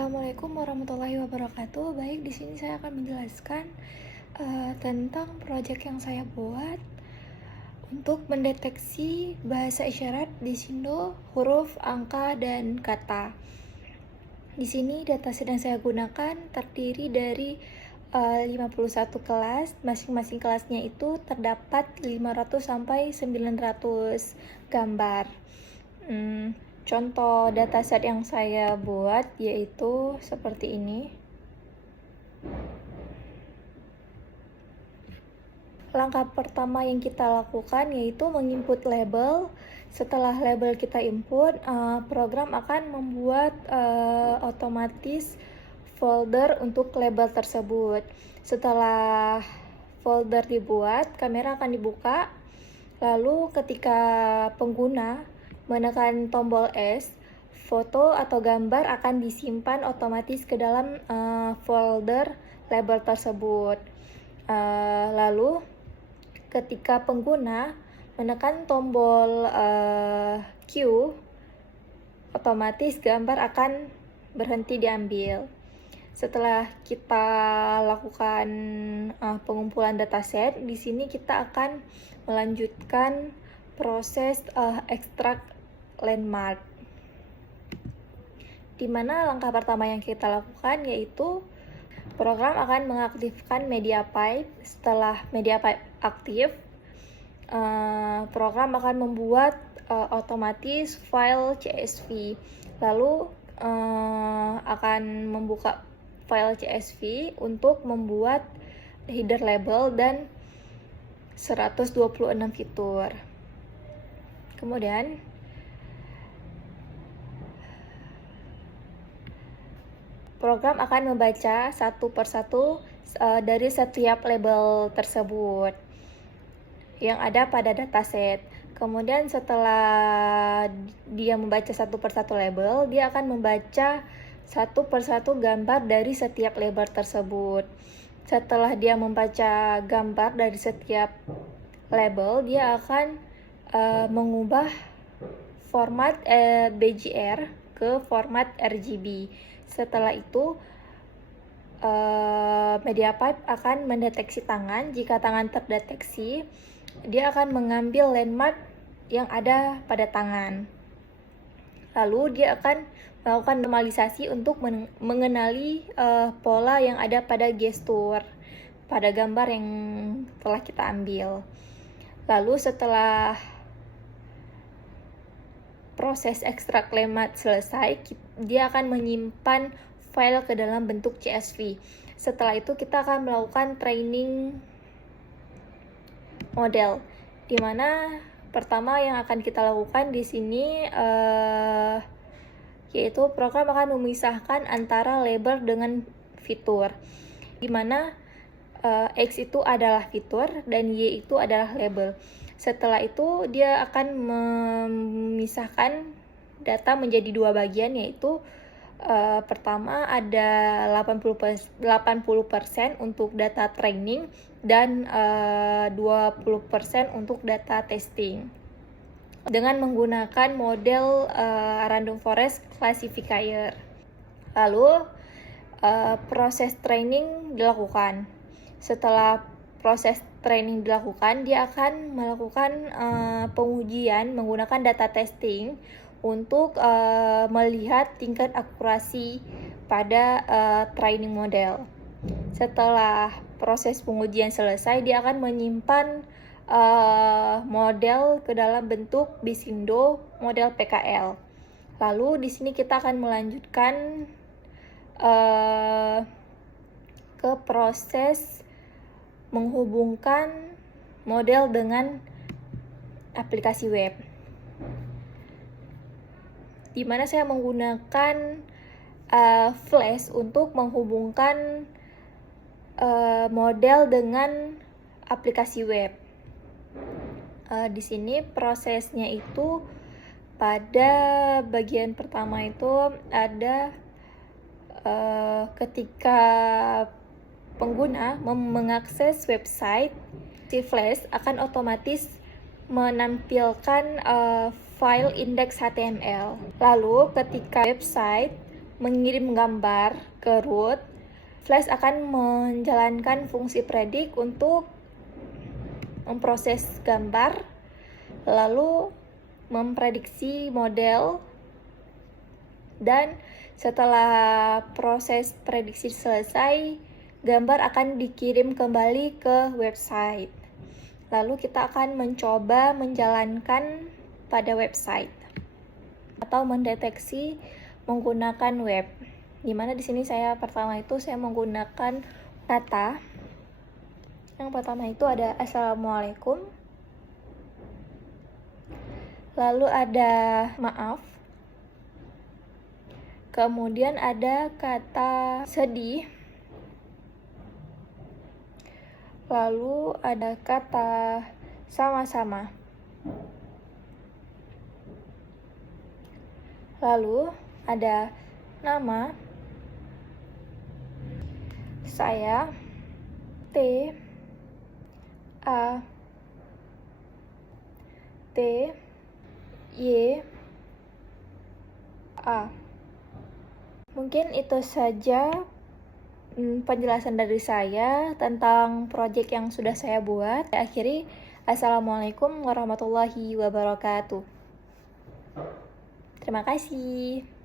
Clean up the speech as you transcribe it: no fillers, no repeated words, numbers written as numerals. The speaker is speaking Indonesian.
Assalamualaikum warahmatullahi wabarakatuh. Baik, di sini saya akan menjelaskan tentang proyek yang saya buat untuk mendeteksi bahasa isyarat di Sindo, huruf, angka, dan kata. Di sini dataset yang saya gunakan terdiri dari 51 kelas. Masing-masing kelasnya itu terdapat 500 sampai 900 gambar. Contoh dataset yang saya buat yaitu seperti ini. Langkah pertama yang kita lakukan yaitu menginput label. Setelah label kita input, program akan membuat otomatis folder untuk label tersebut. Setelah folder dibuat, kamera akan dibuka. Lalu ketika pengguna menekan tombol S, foto atau gambar akan disimpan otomatis ke dalam folder label tersebut. Lalu ketika pengguna menekan tombol Q, otomatis gambar akan berhenti diambil. Setelah kita lakukan pengumpulan dataset, di sini kita akan melanjutkan proses ekstrak landmark. Di mana langkah pertama yang kita lakukan yaitu program akan mengaktifkan media pipe. Setelah media pipe aktif, program akan membuat otomatis file CSV. Lalu akan membuka file CSV untuk membuat header label dan 126 fitur. Kemudian program akan membaca satu persatu dari setiap label tersebut yang ada pada dataset. Kemudian setelah dia membaca satu persatu label, dia akan membaca satu persatu gambar dari setiap label tersebut. Setelah dia membaca gambar dari setiap label, dia akan mengubah format BGR ke format RGB. Setelah itu MediaPipe akan mendeteksi tangan. Jika tangan terdeteksi, dia akan mengambil landmark yang ada pada tangan. Lalu dia akan melakukan normalisasi untuk mengenali pola yang ada pada gestur pada gambar yang telah kita ambil. Lalu setelah proses ekstrak landmark selesai, dia akan menyimpan file ke dalam bentuk CSV. Setelah itu kita akan melakukan training model, di mana pertama yang akan kita lakukan di sini yaitu program akan memisahkan antara label dengan fitur, di mana X itu adalah fitur dan Y itu adalah label. Setelah itu dia akan memisahkan data menjadi dua bagian, yaitu pertama ada 80% untuk data training dan 20% untuk data testing dengan menggunakan model random forest classifier. Lalu proses training dilakukan. Setelah proses training dilakukan, dia akan melakukan pengujian menggunakan data testing untuk melihat tingkat akurasi pada training model. Setelah proses pengujian selesai, dia akan menyimpan model ke dalam bentuk Bisindo model PKL. Lalu di sini kita akan melanjutkan ke proses menghubungkan model dengan aplikasi web, di mana saya menggunakan Flash untuk menghubungkan model dengan aplikasi web. Di sini prosesnya itu pada bagian pertama itu ada ketika pengguna mengakses website, si Flash akan otomatis menampilkan file index HTML. Lalu ketika website mengirim gambar ke root, Flash akan menjalankan fungsi predict untuk memproses gambar, lalu memprediksi model, dan setelah proses prediksi selesai, gambar akan dikirim kembali ke website. Lalu kita akan mencoba menjalankan pada website atau mendeteksi menggunakan web. Dimana di sini saya menggunakan kata. Yang pertama itu ada assalamualaikum. Lalu ada maaf. Kemudian ada kata sedih. Lalu ada kata sama-sama. Lalu ada nama. Saya T A T Y A. Mungkin itu saja penjelasan dari saya tentang proyek yang sudah saya buat. Saya akhiri, assalamualaikum warahmatullahi wabarakatuh. Terima kasih.